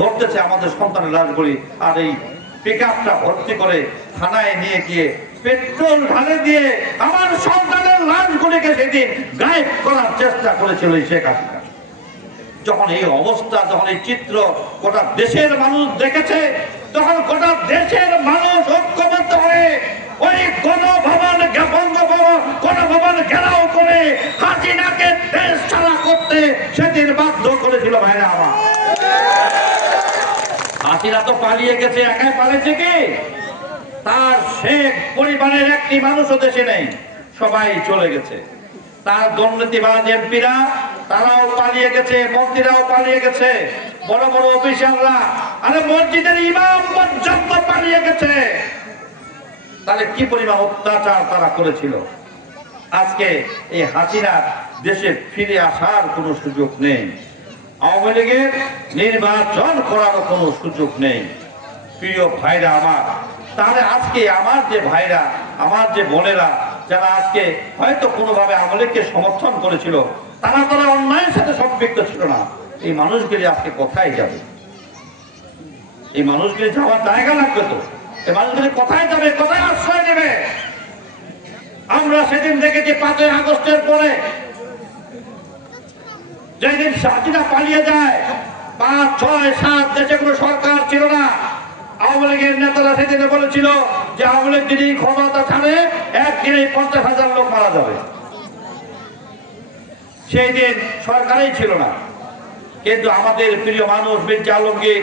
ধরতেছে আমাদের সন্তানের লাশগুলি? আর এই পিক ভর্তি করে থানায় নিয়ে গিয়ে পেট্রোল ঢালে দিয়ে আমার সন্তানের লাশগুলিকে সেদিন গায়েব করার চেষ্টা করেছিল শেখ হাসিনা। যখন এই অবস্থা, যখন এই চিত্র গোটা দেশের মানুষ দেখেছে, তখন গোটা দেশের মানুষ ঐক্যবদ্ধ হয়ে ওই গণভবন গণভবন ঘেরাও করে হাসিনাকে দেশ ছাড়া করতে সেদিন বাধ্য করেছিল ভাইরা আমার। হাসিনা তো পালিয়ে গেছে, একাই পালিয়েছে কি? তার শেখ পরিবারের একটি মানুষও দেশে নেই, সবাই চলে গেছে। তার দুর্নীতিবাজ এমপিরা, তারাও পালিয়ে গেছে, মন্ত্রীরাও পালিয়ে গেছে, বড় বড় অফিসাররা, আরে মসজিদের ইমাম পর্যন্ত পালিয়ে গেছে। তাহলে কি পরিমাণ অত্যাচার তারা করেছিল? আজকে এই হাসিনার দেশে ফিরে আসার কোনো সুযোগ নেই। আওয়ামী লীগের নির্বাচন করারও কোনো সুযোগ নেই। প্রিয় ভাইরা আমার, তাহলে আজকে আমার যে ভাইরা, আমার যে বোনেরা, যারা আজকে হয়তো কোনোভাবে আওয়ামী সমর্থন করেছিল, তারা তারা অন্যায়ের সাথে সম্পৃক্ত ছিল না। এই মানুষগুলি আজকে কোথায় যাবে? এই মানুষগুলি যাওয়ার জায়গা লাগবে তো? এই মানুষগুলি কোথায় যাবে, কোথায় আশ্রয় নেবে? আমরা সেদিন দেখেছি পাঁচই আগস্টের পরে যেদিন হাসিনা পালিয়ে যায়, পাঁচ, ছয়, সাত দেশে কোনো সরকার ছিল না। আওয়ামী লীগের নেতারা সেদিনে বলেছিল যে আওয়ামী লীগ যদি ক্ষমতা ছাড়ে একদিনে পঞ্চাশ হাজার লোক মারা যাবে। সেই দিন সরকারই ছিল না। কিন্তু আমাদের প্রিয় মানুষ মির্জা আলমগীর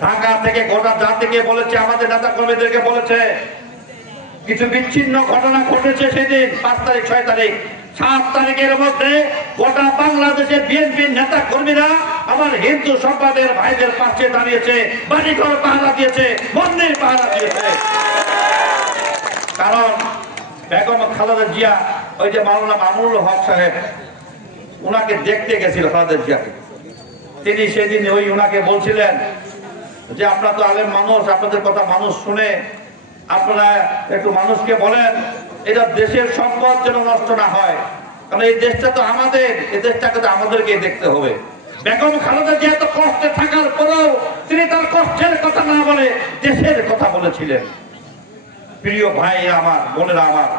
ঢাকা থেকে গোটা জাতিকে বলেছে, আমাদের নেতা কর্মীদেরকে বলেছে, কিছু বিচ্ছিন্ন ঘটনা ঘটেছে সেদিন, পাঁচ তারিখ, ছয় তারিখ। সাত তারিখের মধ্যে গোটা বাংলাদেশের বিএনপির নেতা কর্মীরা আমার হিন্দু সম্পাদের ভাইদের পাশে দাঁড়িয়েছে, বাড়িঘর পাহারা দিয়েছে মন্দির পাহারা দিয়েছে। কারণ বেগম খালেদা জিয়া, ওই যে মাওলানা মামুনুল হক সাহেব ওনাকে দেখতে গেছিল খালেদা জিয়াকে। তিনি সেদিন ওই ওনাকে বলছিলেন যে আপনারা তো আলেম মানুষ, আপনাদের কথা মানুষ শুনে, আপনারা একটু মানুষকে বলেন এটা দেশের সম্পদ যেন নষ্ট না হয়। কারণ এই দেশটা তো আমাদের, এই দেশটাকে তো আমাদেরকে দেখতে হবে। বেগম খালেদা জিয়া তো কষ্টে থাকার পরেও তিনি তার কষ্টের কথা না বলে দেশের কথা বলেছিলেন। প্রিয় ভাই আমার, বোনেরা আমার,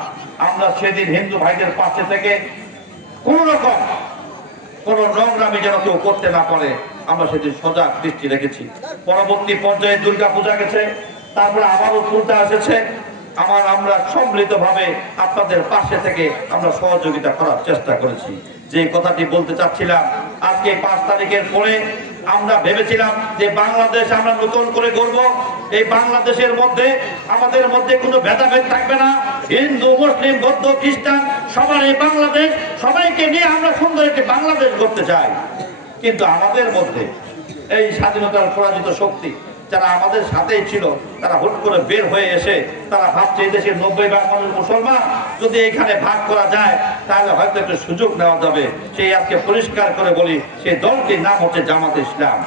আমরা সেদিন হিন্দু ভাইদের পাশে থেকে কোন রকম কোন নোংরামি যেন কেউ করতে না পারে, আমরা সেদিন সজাগ দৃষ্টি রেখেছি। পরবর্তী পর্যায়ে দুর্গা পূজা গেছে, তারপরে আবারও পূজা এসেছে। আমার আমরা সম্মিলিত ভাবে আপনাদের পাশে থেকে আমরা সহযোগিতা করার চেষ্টা করেছি। যে কথাটি বলতে চাচ্ছিলাম, আজকে পাঁচ তারিখের পরে আমরা ভেবেছিলাম যে বাংলাদেশ আমরা নতুন করে গড়ব। এই বাংলাদেশের মধ্যে, আমাদের মধ্যে কোনো ভেদাভেদ থাকবে না। হিন্দু, মুসলিম, বৌদ্ধ, খ্রিস্টান সবার এই বাংলাদেশ, সবাইকে নিয়ে আমরা সুন্দর একটি বাংলাদেশ করতে চাই। কিন্তু আমাদের মধ্যে এই স্বাধীনতার পরাজিত শক্তি যারা আমাদের সাথেই ছিল, তারা হুট করে বের হয়ে এসে তারা ভাবছে, এই দেশের নব্বই ভাগ মানুষ মুসলমান। যদি এখানে ভাগ করা যায়, তাহলে হয়তো একটু সুযোগ নেওয়া যাবে। সেই আজকে পরিষ্কার করে বলি, সেই দলটির নাম হচ্ছে জামাত ইসলাম।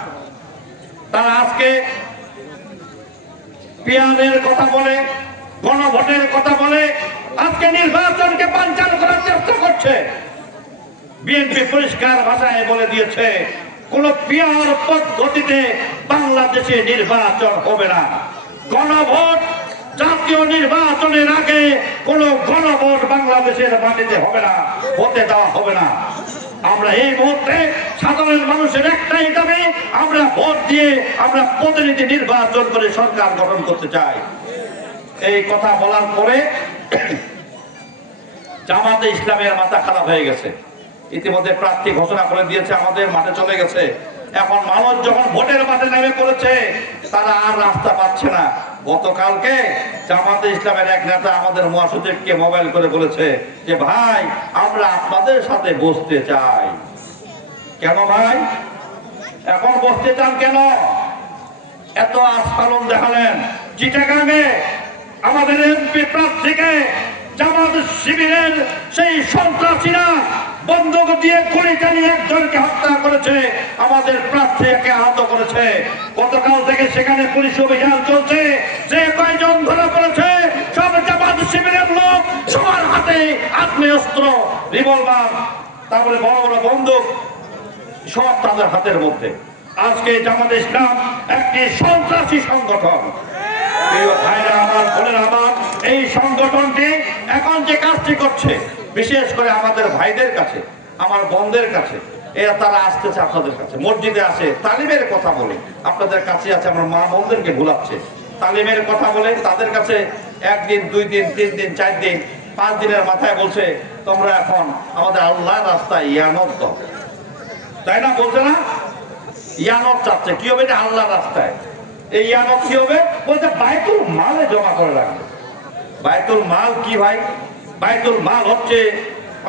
তারা আজকে পিয়ারের কথা বলে, গণভোটের কথা বলে, আজকে নির্বাচনকে বাঞ্চাল করার চেষ্টা করছে। বিএনপি পরিষ্কার ভাষায় বলে দিয়েছে কোন পিয়ার পদ্ধতিতে বাংলাদেশে নির্বাচন হবে না। গণভোট, জাতীয় নির্বাচনের আগে কোন গণভোট বাংলাদেশের মাটিতে হবে না হতে দেওয়া হবে না। আমরা এই মুহূর্তে সাধারণ মানুষের একটাই দাবি, আমরা ভোট দিয়ে আমরা প্রতিনিধি নির্বাচন করে সরকার গঠন করতে চাই। এই কথা বলার পরে জামাতে ইসলামের মাথা খারাপ হয়ে গেছে। ইতিমধ্যে প্রার্থী ঘোষণা করে দিয়েছে, আমাদের মাঠে চলে গেছে। এখন মানুষ যখন ভোটের মাঠে নেমে পড়েছে, তারা আর রাস্তা পাচ্ছে না। গতকালকে জামাতে ইসলামের এক নেতা আমাদের মহাসচিবকে মোবাইল করে বলেছে যে, ভাই, আমরা আপনাদের সাথে বসতে চাই। কেন ভাই? এখন বসতে চান কেন? এত আস্ফালন দেখালেন চিটাগাঙ্গে আমাদের এমপি প্রার্থীকে জামাত শিবিরের সেই সন্ত্রাসীরা বন্দুক দিয়ে গুলি চালিয়ে একজনকে হত্যা করেছে, আমাদের প্রার্থীকে আহত করেছে। গতকাল থেকে সেখানে পুলিশ অভিযান চলছে। যে কয়জন ধরা পড়েছে, সব লোক সবার হাতে তারপরে বড় বড় সব তাদের হাতের মধ্যে। আজকে একটি সন্ত্রাসী সংগঠন। আমার এই সংগঠনটি এখন যে কাজটি করছে বিশেষ করে আমাদের ভাইদের কাছে, আমার বোনদের কাছে, এরা তারা আসতেছে আপনাদের কাছে। মসজিদে আসে, তালিমের কথা বলে। আপনাদের কাছে আছে, আমার মা বোনদেরকে ভুলাচ্ছে। তালিমের কথা বলে, তাদের কাছে একদিন, দুই দিন, তিন দিন, চার দিন, পাঁচ দিনের মাথায় বলছে, তোমরা এখন আমাদের আল্লাহ রাস্তায় ইয়ানত দাও। তাই না? বলছে না? ইয়ানত চাচ্ছে। কি হবে? এটা আল্লাহ রাস্তায়। এই ইয়ানত কি হবে? বলছে, বাইতুল মালে জমা করে রাখবে। বাইতুল মাল কি ভাই? বাইতুল মাল হচ্ছে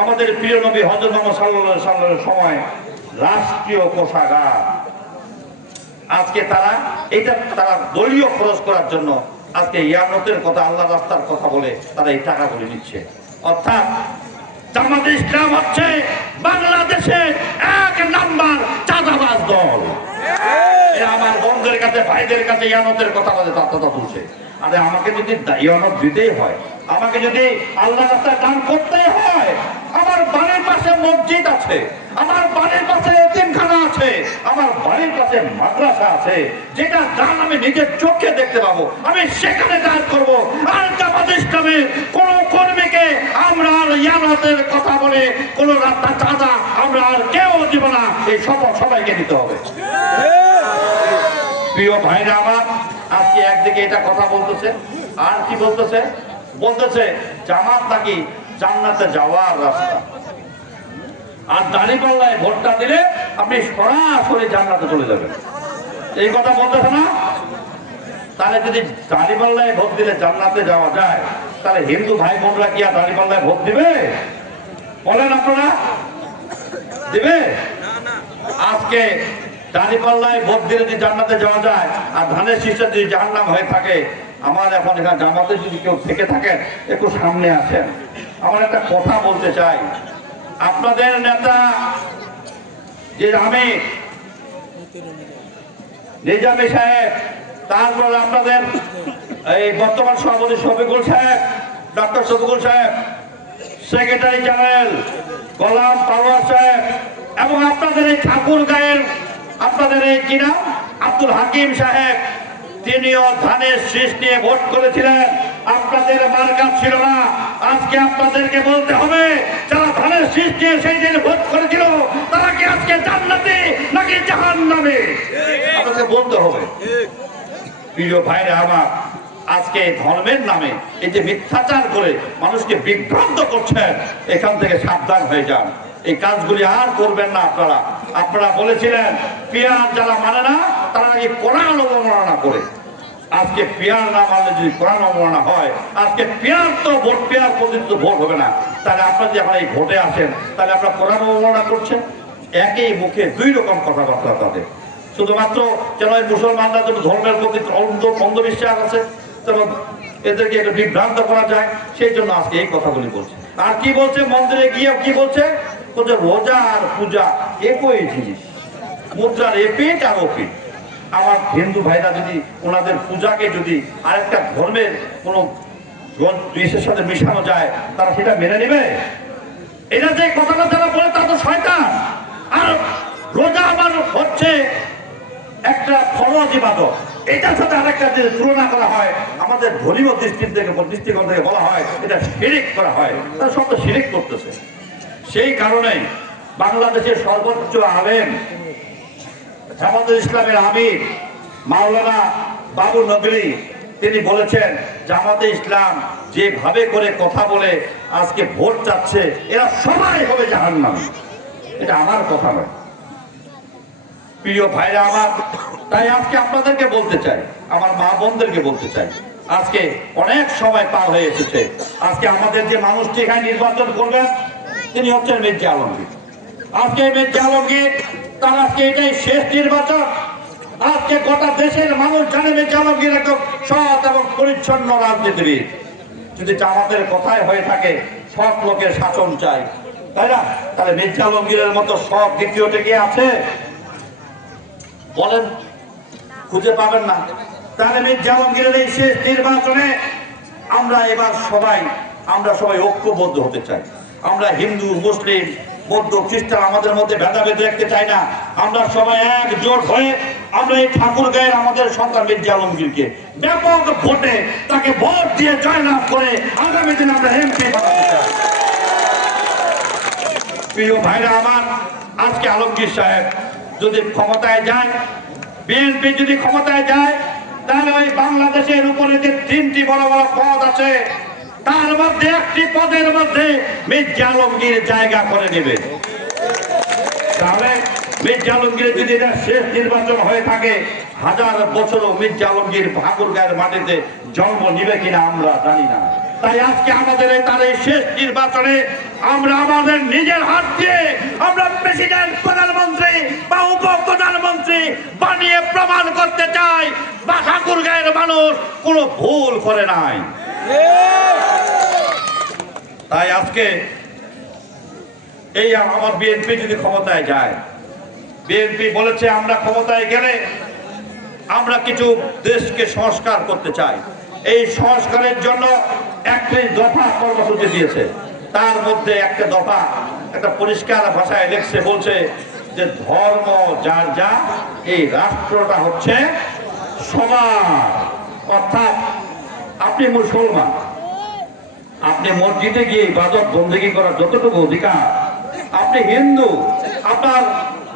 আমাদের প্রিয় নবী হজরত মোহাম্মদ সাল্লামের সময় রাষ্ট্রীয় কোষাগার। আজকে তারা এটা তারা দলীয় খরচ করার জন্য আজকে ইয়ানতের কথা আল্লাহ রাস্তার কথা বলে তারা এই টাকাগুলি নিচ্ছে। অর্থাৎ জামাত ইসলাম হচ্ছে বাংলাদেশের এক নাম্বার চাঁদাবাজ দল। এরা আমার বন্ধুদের কাছে ভাইদের কাছে ইয়ানতের কথা বলে তার কথা তুলছে। আরে আমাকে যদি ইয়ানত দিতেই হয় আমাকে যদি আল্লাহ রাস্তায় দান করতে হয়, আমার বাড়ির পাশে মসজিদ আছে, আমার বাড়ির পাশে এতিমখানা আছে, আমার বাড়ির পাশে মাদ্রাসা আছে, যেটা দান আমি নিজের চোখে দেখতে পাবো, আমি সেখানে দান করব। আর জামাত ইসলামের কোন কর্মীকে আমরা আর ইয়ানতের কথা বলে কোন রাস্তা চাঁদা আমরা আর কেউ দিব না, এই শপথ সবাইকে নিতে হবে। প্রিয় ভাইরা আমার, আজকে একদিকে এটা কথা বলতেছে, আর কি বলতেছে? বলতেছে, জামাত নাকি জান্নাতে যাওয়ার রাস্তা। আর দাঁড়িপাল্লায় ভোটটা দিলে আপনি সরাসরি জান্নাতে চলে যাবেন। এই কথা বলতেছে না? তাহলে যদি দাঁড়িপাল্লায় ভোট দিলে জান্নাতে যাওয়া যায়, তাহলে হিন্দু ভাই বোনরা কি আর দাঁড়িপাল্লায় ভোট দিবে? বলেন আপনারা। দিবে? আজকে দাঁড়িপাল্লায় ভোট দিলে যদি জান্নাতে যাওয়া যায়, আর ধানের শীর্ষে যদি জাহান্নাম হয়ে থাকে আমার এখন এখানে জামাতে যদি কেউ থেকে থাকেন একটু সামনে আসেন। আমার একটা কথা বলতে চাই। আপনাদের নেতা, যে আমি, নিজামী সাহেব, তারপর আপনাদের এই বর্তমান সভাপতি শফিকুল সাহেব ডক্টর শফিকুল সাহেব, সেক্রেটারি জেনারেল গোলাম পাওয়ার সাহেব, এবং আপনাদের এই ঠাকুর গায়ের আপনাদের এই কিনা আব্দুল হাকিম সাহেব তিনিও ধানের শীষ নিয়ে ভোট করেছিলেন, আপনাদের মার্কা ছিল না। আজকে আপনাদেরকে বলতে হবে, যারা ধানের শীষ নিয়ে সেই দিন ভোট করেছিল, তারা কি আজকে জান্নাতে নাকি জাহান নামে আপনাদের বলতে হবে, প্রিয় ভাইরা আমার, আজকে ধর্মের নামে এই যে মিথ্যাচার করে মানুষকে বিভ্রান্ত করছেন, এখান থেকে সাবধান হয়ে যান। এই কাজগুলি আর করবেন না আপনারা। আপনারা বলেছিলেন পিয়ার যারা মানে না তারা নাকি কোরআন অবমাননা করে। আজকে পেয়ার না মানলে যদি কোরআন অবমাননা হয়, আজকে পেয়ার তো ভোট, পেয়ার পর্যন্ত ভোট হবে না। তাহলে আপনারা যে এখন এই ভোটে আসেন তাহলে আপনারা কোরআন অবমাননা করছেন? একই মুখে দুই রকম কথাবার্তা তাদের। শুধুমাত্র যেন এই মুসলমানরা যেন ধর্মের প্রতি অন্ধ, অন্ধবিশ্বাস আছে, যেন এদেরকে একটু বিভ্রান্ত করা যায়, সেই জন্য আজকে এই কথাগুলি বলছে। আর কি বলছে মন্দিরে গিয়ে, কি বলছে? বলছে, রোজা আর পূজা একই জিনিস। মুদ্রার এপিট আর ওপিট আমার হিন্দু ভাইরা যদি ওনাদের পূজাকে যদি আরেকটা ধর্মের কোনো জিনিসের সাথে মিশানো যায়, তারা সেটা মেনে নেবে? এটা যে কথাটা যারা বলে তা তো শয়তান। আর রোজা আমার হচ্ছে একটা ফরজ ইবাদত এটার সাথে আরেকটা যদি তুলনা করা হয়, আমাদের ধর্মীয় দৃষ্টির থেকে, দৃষ্টিকোণ থেকে বলা হয়, এটা শিরিক করা হয়। তারা সব তো শিরিক করতেছে। সেই কারণেই বাংলাদেশের সর্বোচ্চ আলেম জামাতুল ইসলামের আমির মাওলানা বাবু নগরী তিনি বলেছেন, জামাতে ইসলাম যেভাবে করে কথা বলে, আজকে ভোট চাচ্ছে, এরা সবাই হবে জাহান্নামী। এটা আমার কথা নয়। প্রিয় ভাইরা আমার, তাই আজকে আপনাদেরকে বলতে চাই, আমার মা বোনদেরকে বলতে চাই, আজকে অনেক সময় পার হয়ে এসেছে। আজকে আমাদের যে মানুষটি এখানে নির্বাচন করবেন, তিনি হচ্ছেন মির্জা আলমগীর। আজকে মির্জা আলমগীর তার আজকে এটাই শেষ নির্বাচন। আজকে গোটা দেশের মানুষ সৎ এবং পরিচ্ছন্ন রাজনীতিবিদ। যদি জামাতের হয়ে থাকে লোকের শাসন চাই। তাই না? তাহলে মির্জা আলমগীরের মতো দ্বিতীয়টা কি আছে? বলেন, খুঁজে পাবেন না। তাহলে মির্জা আলমগীরের এই শেষ নির্বাচনে আমরা এবার সবাই, আমরা সবাই ঐক্যবদ্ধ হতে চাই। আমরা হিন্দু, মুসলিম বৌদ্ধ খ্রিস্টান আমাদের মধ্যে ভেদাভেদ রাখতে চাই না। আমরা সবাই একজোট হয়ে আমরা এই ঠাকুর গায়ের আমাদের সন্তান মির্জা আলমগীরকে ব্যাপক ভোটে তাকে ভোট দিয়ে জয়লাভ করে আগামী দিন আমরা এমপি প্রিয় ভাইরা আমার, আজকে আলমগীর সাহেব যদি ক্ষমতায় যায়, বিএনপি যদি ক্ষমতায় যায়, তাহলে ওই বাংলাদেশের উপরে যে তিনটি বড় বড় পদ আছে তার মধ্যে একটি পদের মধ্যে মির্জা আলমগীর জায়গা করে নেবে। তাহলে মির্জা আলমগীর যদি শেষ নির্বাচন হয়ে থাকে, হাজার বছরও মির্জা আলমগীর ঠাকুর গায়ের মাটিতে জন্ম নিবে কিনা আমরা জানি না। তাই আজকে আমাদের তার এই শেষ নির্বাচনে আমরা আমাদের নিজের হাত দিয়ে আমরা প্রেসিডেন্ট, প্রধানমন্ত্রী বা উপ প্রধানমন্ত্রী বানিয়ে প্রমাণ করতে চাই, বা ঠাকুর গায়ের মানুষ কোনো ভুল করে নাই। তাই আজকে এই আমার বিএনপি যদি ক্ষমতায় যায়, বিএনপি বলেছে আমরা ক্ষমতায় গেলে আমরা কিছু দেশকে সংস্কার করতে চাই। এই সংস্কারের জন্য একটি দফা কর্মসূচি দিয়েছে। তার মধ্যে একটা দফা, একটা পরিষ্কার ভাষায় লেখছে, বলছে যে ধর্ম যার যা, এই রাষ্ট্রটা হচ্ছে সমান অর্থাৎ আপনি মুসলমান। আপনি মসজিদে গিয়ে ইবাদত বন্দেগী করার যতটুকু অধিকার, আপনি হিন্দু, আপনার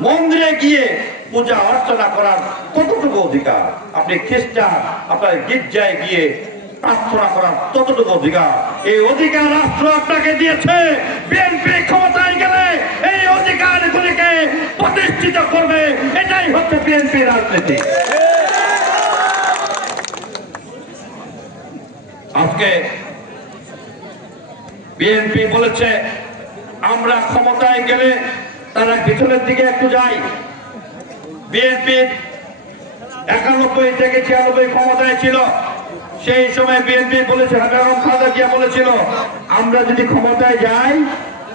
মন্দিরে গিয়ে পূজা অর্চনা করার ততটুকু অধিকার, আপনি খ্রিস্টান, আপনার গির্জায় গিয়ে প্রার্থনা করার ততটুকু অধিকার। এই অধিকার রাষ্ট্র আপনাকে দিয়েছে। বিএনপি ক্ষমতায় গেলে এই অধিকারগুলিকে প্রতিষ্ঠিত করবে। এটাই হচ্ছে বিএনপি রাজনীতি। আজকে বিএনপি বলেছে, আমরা ক্ষমতায় গেলে তারা পিছনের দিকে একটু যাই বিএনপি একানব্বই থেকে ছিয়ানব্বই ক্ষমতায় ছিল। সেই সময় বিএনপি বলেছে বেগম খালেদা জিয়া বলেছিল, আমরা যদি ক্ষমতায় যাই,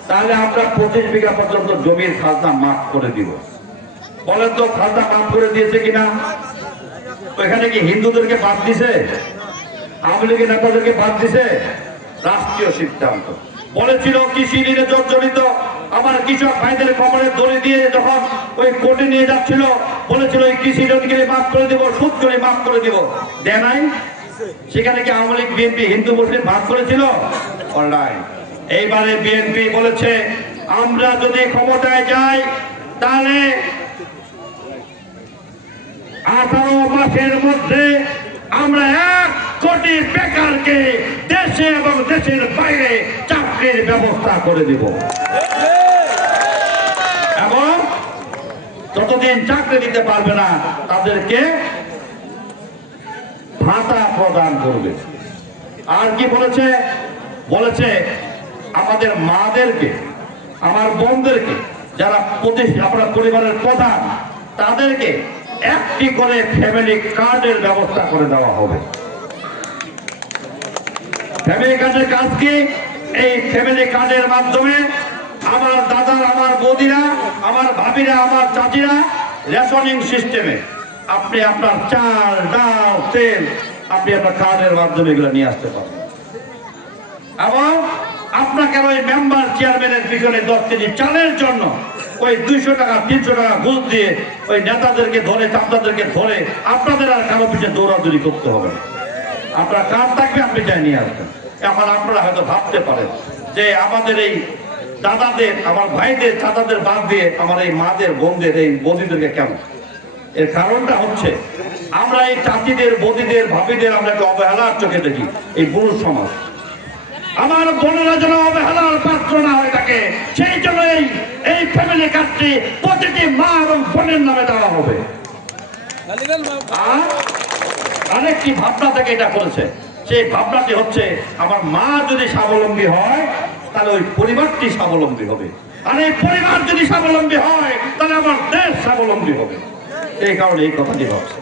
তাহলে আমরা পঁচিশ বিঘা পর্যন্ত জমির খাজনা মাফ করে দিব। বলেন তো খাজনা মাফ করে দিয়েছে কিনা? ওইখানে কি হিন্দুদেরকে বাদ দিছে? আওয়ামী লীগের নেতাদেরকে বাদ দিছে রাষ্ট্রীয় সিদ্ধান্ত। বলেছিল, কৃষি ঋণে জর্জরিত। আমার কৃষক ভাইদের কবরে দড়ি দিয়ে যখন ওই কোর্টে নিয়ে যাচ্ছিল, বলেছিল ওই কৃষি ঋণকে মাফ করে দিব সুদ করে মাফ করে দিব। দেয় সেখানে কি আওয়ামী লীগ, বিএনপি, হিন্দু, মুসলিম ভাগ করেছিল? এইবারে বিএনপি বলেছে, আমরা যদি ক্ষমতায় যাই, তাহলে আঠারো মাসের মধ্যে আমরা এক কোটি বেকারকে দেশে এবং দেশের বাইরে চাকরির ব্যবস্থা করে দিব। এবং যতদিন চাকরি দিতে পারবে না, তাদেরকে ভাতা প্রদান করবে। আর কি বলেছে? বলেছে, আমাদের মাদেরকে, আমার বোনদেরকে, যারা আপনার পরিবারের প্রধান, তাদেরকে একটি করে ফ্যামিলি কার্ডের ব্যবস্থা করে দেওয়া হবে। ফ্যামিলি কার্ডের কাজ কি? এই ফ্যামিলি কার্ডের মাধ্যমে আমার দাদা আমার বৌদিরা, আমার ভাবিরা, আমার চাচিরা রেশনিং সিস্টেমে আপনি আপনার চাল, ডাল, তেল আপনি আপনার কার্ডের মাধ্যমে এগুলো নিয়ে আসতে পারবেন। এবং আপনাকে ওই মেম্বার চেয়ারম্যানের পিছনে দশ কেজি চালের জন্য ওই দুইশো টাকা, তিনশো টাকা ঘুষ দিয়ে ওই নেতাদেরকে ধরে চামচাদেরকে ধরে আপনাদের আর কারও পিছনে দৌড়াদৌড়ি করতে হবে না। আপনার কার থাকবে আপনি যাই নিয়ে আসবেন। এখন আপনারা হয়তো ভাবতে পারেন যে আমাদের এই দাদাদের আমার ভাইদের দাদাদের বাদ দিয়ে আমার এই মাদের বোনদের এই বৌদিদেরকে কেমন এর কারণটা হচ্ছে আমরা এই চাচিদের বদিদের ভাবিদের আমরা একটু অবহেলার চোখে দেখি এই পুরুষ সমাজ। আমার বোনেরা যেন অবহেলার পাত্র না হয়ে থাকে সেই জন্য এই এই ফ্যামিলি কার্ডটি প্রতিটি মা এবং বোনের নামে দেওয়া হবে। আর আরেকটি ভাবনা থেকে এটা করেছে। সেই ভাবনাটি হচ্ছে, আমার মা যদি স্বাবলম্বী হয়, তাহলে ওই পরিবারটি স্বাবলম্বী হবে। আর এই পরিবার যদি স্বাবলম্বী হয়, তাহলে আমার দেশ স্বাবলম্বী হবে। এই কারণে এই কথাটি ভাবছে।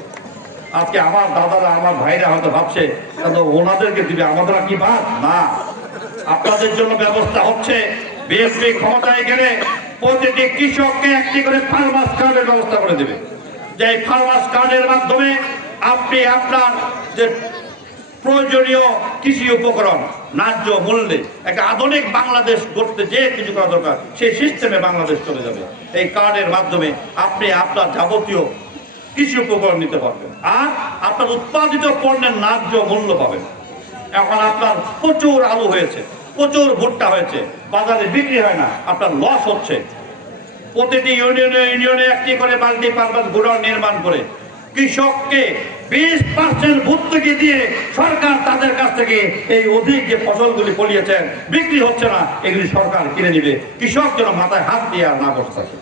আজকে আমার দাদারা, আমার ভাইরা হয়তো ভাবছে ওনাদেরকে দিবে, আমাদের কি বাদ? না। আপনাদের জন্য ব্যবস্থা হচ্ছে, বিএনপি ক্ষমতায় গেলে প্রতিটি কৃষককে একটি করে ফার্মাস কার্ডের ব্যবস্থা করে দেবে। যে ফার্মাস কার্ডের মাধ্যমে আপনি আপনার যে প্রয়োজনীয় কৃষি উপকরণ, ন্যায্য মূল্যে একটা আধুনিক বাংলাদেশ গড়তে যে কিছু করা দরকার, সেই সিস্টেমে বাংলাদেশ চলে যাবে। এই কার্ডের মাধ্যমে আপনি আপনার যাবতীয় কৃষি উপকরণ নিতে পারবেন আর আপনার উৎপাদিত পণ্যের ন্যায্য মূল্য পাবেন। এখন আপনার প্রচুর আলু হয়েছে, প্রচুর ভুট্টা হয়েছে, বাজারে বিক্রি হয় না, আপনার লস হচ্ছে। প্রতিটি ইউনিয়নে ইউনিয়নে একটি করে মাল্টি পারপাস গুডাউন নির্মাণ করে কৃষককে বিশ পার্সেন্ট ভর্তুকি দিয়ে সরকার তাদের কাছ থেকে এই অধিক যে ফসলগুলি ফলিয়েছেন, বিক্রি হচ্ছে না, এগুলি সরকার কিনে নিবে। কৃষক যেন মাথায় হাত দিয়ে আর না বসে থাকে।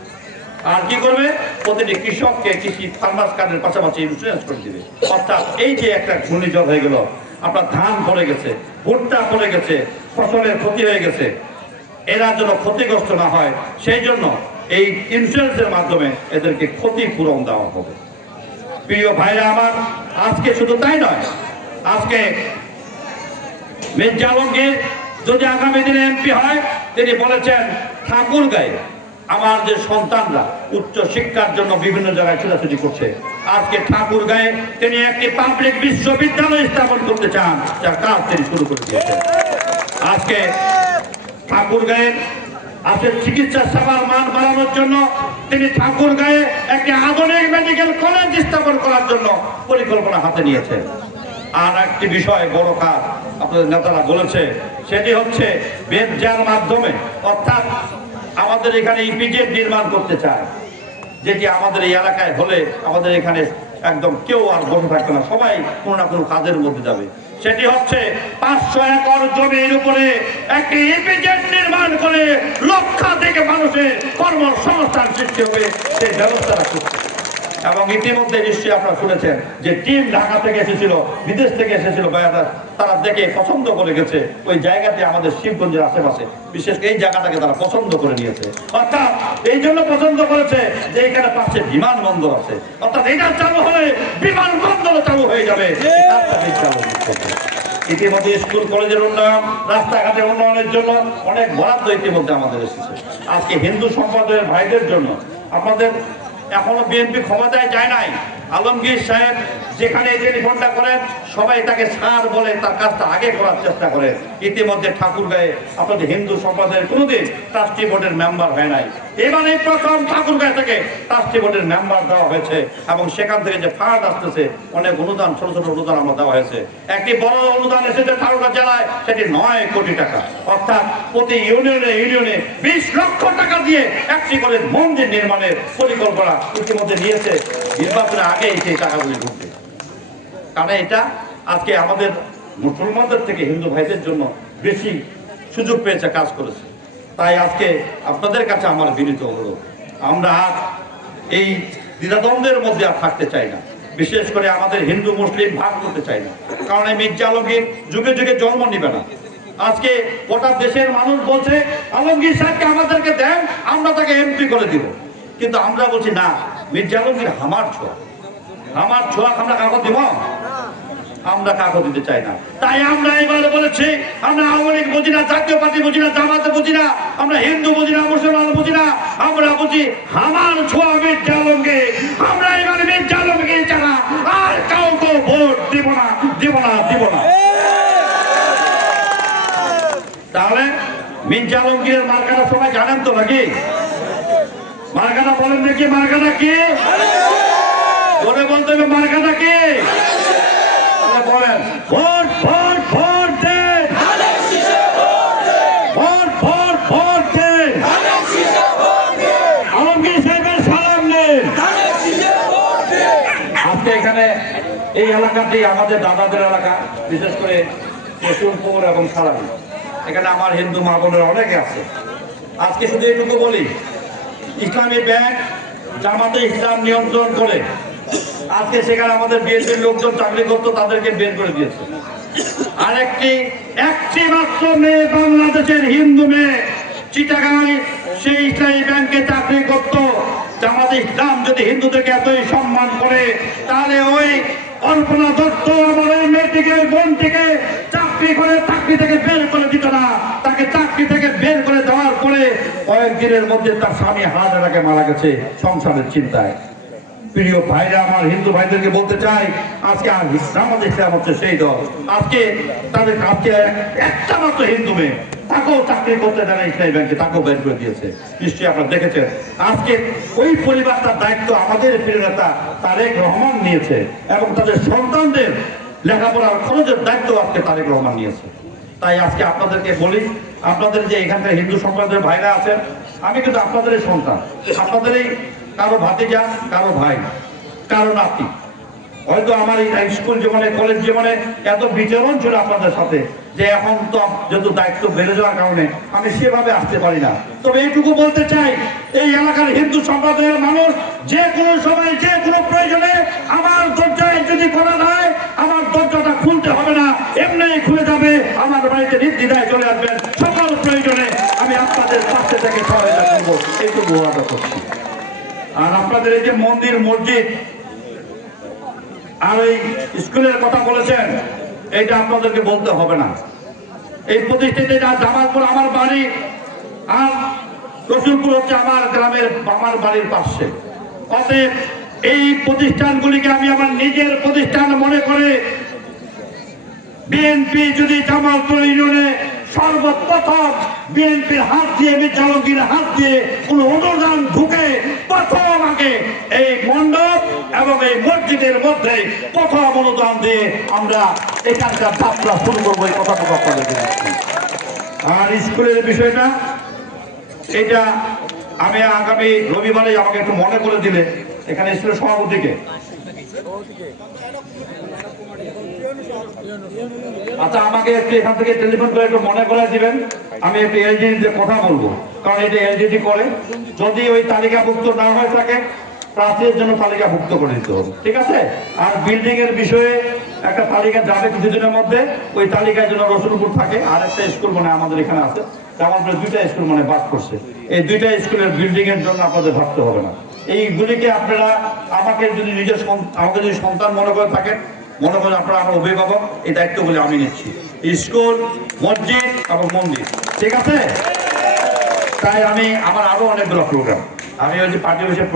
আর কি করবে? প্রতিটি কৃষককে কৃষি ফার্মার্স কার্ডের পাশাপাশি ইন্স্যুরেন্স করে দিবে। অর্থাৎ এই যে একটা ঘূর্ণিঝড় হয়ে গেল, আপনার ধান পড়ে গেছে, ভুট্টা পড়ে গেছে, ফসলের ক্ষতি হয়ে গেছে, এরা যেন ক্ষতিগ্রস্ত না হয়, সেই জন্য এই ইন্স্যুরেন্সের মাধ্যমে এদেরকে ক্ষতিপূরণ দেওয়া হবে। প্রিয় ভাইরা আমার, আজকে শুধু তাই নয়, আজকে মির্জা আলমগীর যদি আগামী দিনে এমপি হয়, তিনি বলেছেন, ঠাকুর গায়ে আমার যে সন্তানরা উচ্চ শিক্ষার জন্য বিভিন্ন জায়গায় ছোটাছুটি করছে, আজকে ঠাকুর গায়ে তিনি একটি পাবলিক বিশ্ববিদ্যালয় স্থাপন করতে চান, যার কাজ তিনি শুরু করে দিয়েছেন। আজকে ঠাকুর গায়ে আজকে চিকিৎসা সেবার মান বাড়ানোর জন্য তিনি ঠাকুর গায়ে একটি আধুনিক মেডিকেল কলেজ স্থাপন করার জন্য পরিকল্পনা হাতে নিয়েছেন। আর একটি বিষয় বড় কাজ আপনাদের নেতারা বলেছে, সেটি হচ্ছে বেদজার মাধ্যমে, অর্থাৎ আমাদের এখানে ইপিজেড নির্মাণ করতে চায়, যেটি আমাদের এই এলাকায় হলে আমাদের এখানে একদম কেউ আর বসে থাকবে না, সবাই কোনো না কোনো কাজের মধ্যে যাবে। সেটি হচ্ছে পাঁচশো একর জমির উপরে একটি ইপিজেড নির্মাণ করে লক্ষাধিক মানুষের কর্মসংস্থান সৃষ্টি হবে সেই ব্যবস্থাটা করছে এবং ইতিমধ্যে নিশ্চয়ই আপনারা শুনেছেন যে টিম ঢাকা থেকে এসেছিল, বিদেশ থেকে এসেছিল বেড়াতে তারা দেখে পছন্দ করে গেছে। ওই জায়গাতে আমাদের শিবগঞ্জের আশেপাশে, বিশেষ এই জায়গাটাকে তারা পছন্দ করে নিয়েছে। অর্থাৎ এই জন্য পছন্দ করেছে যে এখানে পাশে বিমানবন্দর আছে। অর্থাৎ এটা চালু হলে বিমানবন্দর চালু হয়ে যাবে। ইতিমধ্যে স্কুল, কলেজের উন্নয়ন, রাস্তাঘাটের উন্নয়নের জন্য অনেক বরাদ্দ ইতিমধ্যে আমাদের এসেছে। আজকে হিন্দু সম্প্রদায়ের ভাইদের জন্য আমাদের এখনও বিএনপি ক্ষমতায় যায় নাই। আলমগীর সাহেব যেখানে টেলিফোনটা করেন, সবাই তাকে সার বলে তার কাজটা আগে করার চেষ্টা করেন ইতিমধ্যে ঠাকুর গায়ে আপনাদের হিন্দু সম্প্রদায়ের কোনোদিন ট্রাস্টি বোর্ডের মেম্বার হয় নাই। এবার এই প্রথম গায়ে থেকে ট্রাস্টি বোর্ডের মেম্বার দেওয়া হয়েছে এবং সেখান থেকে যে ফান্ড আসতেছে, অনেক অনুদান, ছোট ছোট অনুদান আমরা দেওয়া হয়েছে। একটি বড় অনুদান এসেছে ঠাকুরগাঁ জেলায়, সেটি নয় কোটি টাকা। অর্থাৎ প্রতি ইউনিয়নে ইউনিয়নে বিশ লক্ষ টাকা দিয়ে একটি করে মন্দির নির্মাণের পরিকল্পনা ইতিমধ্যে নিয়েছে। নির্বাচনের আগেই সেই টাকাগুলি ঢুকবে কারণ এটা আজকে আমাদের মুসলমানদের থেকে হিন্দু ভাইদের জন্য বেশি সুযোগ পেয়েছে, কাজ করেছে। তাই আজকে আপনাদের কাছে আমার বিনীত অনুরোধ, আমরা আর এই দ্বিধাদ্বন্দ্বের মধ্যে আর থাকতে চাই না। বিশেষ করে আমাদের হিন্দু, মুসলিম ভাগ করতে চাই না। কারণ এই মির্জা আলমগীর যুগে যুগে জন্ম নিবে না। আজকে গোটা দেশের মানুষ বলছে, আলমগীর সাহেবকে আমাদেরকে দেন, আমরা তাকে এমপি করে দিব। কিন্তু আমরা বলছি, না, মির্জা আলমগীর আমার ছোঁয়া। আমার ছোঁয়া আমরা কাগজ দিব? আমরা কাগজ দিতে চাই না। তাই আমরা এবারে বলেছি, আমরা আওয়ামী লীগ বুঝি না, জাতীয় পার্টি বুঝি না, জামাতে বুঝি না, আমরা হিন্দু বুঝি না, মুসলমান বুঝি না, আমরা বুঝি আমার ছোয়া মির্জা আলমকে। আমরা এবারে মির্জা আলমকে আর কাউকে ভোট দিব না দিব না দিব না। তাহলে মির্জা আলমগীরের মার্কাটা সবাই জানেন তো নাকি? মার্কাটা বলেন নাকি মার্কাটা কি? হবে মার্কাটা কি? বলেন, ভোট ভোট ভোট দেন। ভোট ভোট ভোট দেন। আলমগীর আজকে এখানে এই এলাকাটি আমাদের দাদাদের এলাকা, বিশেষ করে রসুলপুর এবং সারাবি এখানে আমার হিন্দু মা বোনের অনেকে আছে। আজকে শুধু এটুকু বলি, ইসলামী ব্যাংক জামাতে ইসলাম নিয়ন্ত্রণ করে আজকে সেখানে আমাদের বিএনপির লোকজন চাকরি করতো, তাদেরকে বের করে দিয়েছে। আরেকটি একটি মাত্র মেয়ে বাংলাদেশের হিন্দু মেয়ে চিটাগাঁয় সেই ইসলামী ব্যাংকে চাকরি করত। জামাতে ইসলাম যদি হিন্দুদেরকে এতই সম্মান করে, তাহলে ওই কল্পনা দত্ত আমার ওই মেয়েটিকে বোনটিকে চাকরি করে, চাকরি থেকে বের করে দিত না। তাকে চাকরি থেকে বের করে দেওয়ার পরে কয়েকদিনের মধ্যে তার স্বামী হাজারাকে মারা গেছে সংসারের চিন্তায়। প্রিয় ভাইরা, আমার হিন্দু ভাইদেরকে বলতে চাই, আজকে আর জামাত ইসলাম হচ্ছে সেই দল। আজকে তাদের আজকে একটা মাত্র হিন্দু মেয়ে, তাকেও চাকরি করতে দেয় না ইসলামী ব্যাংকে, তাকেও বের করে দিয়েছে। নিশ্চয়ই আপনারা দেখেছেন। আজকে ওই পরিবারটার দায়িত্ব আমাদের প্রিয় নেতা তারেক রহমান নিয়েছে এবং তাদের সন্তানদের লেখাপড়ার খরচের দায়িত্ব আজকে তারেক রহমান নিয়েছে। তাই আজকে আপনাদেরকে বলি, আপনাদের যে এখানকার হিন্দু সম্প্রদায়ের ভাইরা আছেন, আমি কিন্তু আপনাদেরই সন্তান, আপনাদেরই কারও ভাতিজা কারও ভাই, কারও নাতি। হয়তো আমার এই স্কুল জীবনে কলেজ জীবনে এত বিচরণ ছিল আপনাদের সাথে যে এখন তো যেহেতু দায়িত্ব বেড়ে যাওয়ার কারণে আমি সেভাবে আসতে পারি না। তবে এইটুকু বলতে চাই, এই এলাকার হিন্দু সম্প্রদায়ের মানুষ যে কোনো সময়, যে কোনো প্রয়োজনে আমার দরজায় যদি করা যায়, আমার দরজাটা খুলতে হবে না এমনি খুলে যাবে, আমার বাড়িতে নির্দিদায় চলে আসবেন। সকল প্রয়োজনে আমি আপনাদের পাশে থেকে সহায়তা করব। এইটুকু ওয়াদা করছি। আর আপনাদের এই যে মন্দির, মসজিদ, আর এই স্কুলের কথা বলেছেন এটা আপনাদেরকে বলতে হবে না। এই প্রতিষ্ঠানে যা জামালপুর আমার বাড়ি, আর রসুলপুর হচ্ছে আমার গ্রামের, আমার বাড়ির পাশে। অতএব এই প্রতিষ্ঠানগুলিকে আমি আমার নিজের প্রতিষ্ঠান মনে করে, বিএনপি যদি জামালপুর ইউনিয়নে সর্বপ্রথম বিএনপির হাত দিয়ে বিচারকের হাত দিয়ে কোন অনুদান ঢুকে প্রথম আগে এই মণ্ডপ এবং এই মসজিদের মধ্যে প্রথম অনুদান দিয়ে আমরা এখানকার যাত্রা শুরু করব, এই কথাটুকু আপনাদেরকে। আর স্কুলের বিষয়টা, এটা আমি আগামী রবিবারে আমাকে একটু মনে করে দিলে, এখানে স্কুলের সভাপতিকে আচ্ছা আমাকে একটু এখান থেকে টেলিফোন করে একটু মনে করে দিবেন। আমি একটু এলজিডি কথা বলব। কারণ এটা এলজিডি করে, যদি ওই তালিকাভুক্ত না হয়ে থাকে, প্রার্থীর জন্য তালিকাভুক্ত করে দিতে হবে। ঠিক আছে? আর বিল্ডিং এর বিষয়ে একটা তালিকা যাবে কিছুদিনের মধ্যে, ওই তালিকায় যেন রসুলপুর থাকে, আর একটা স্কুল মানে আমাদের এখানে আছে। জামালপুরে দুইটা স্কুল মানে বাদ করছে এই দুইটা স্কুলের বিল্ডিং এর জন্য আপনাদের ভাবতে হবে না। এইগুলিকে আপনারা আমাকে যদি নিজের আমাকে যদি সন্তান মনে করে থাকেন, মনে করেন আপনারা আমার অভিভাবক, এই দায়িত্বগুলি আমি নিচ্ছি। স্কুল, মসজিদ এবং মন্দির, ঠিক আছে? তাই আমি, আমার আরও অনেকগুলো প্রোগ্রাম আমি হচ্ছে পার্টি অফিসের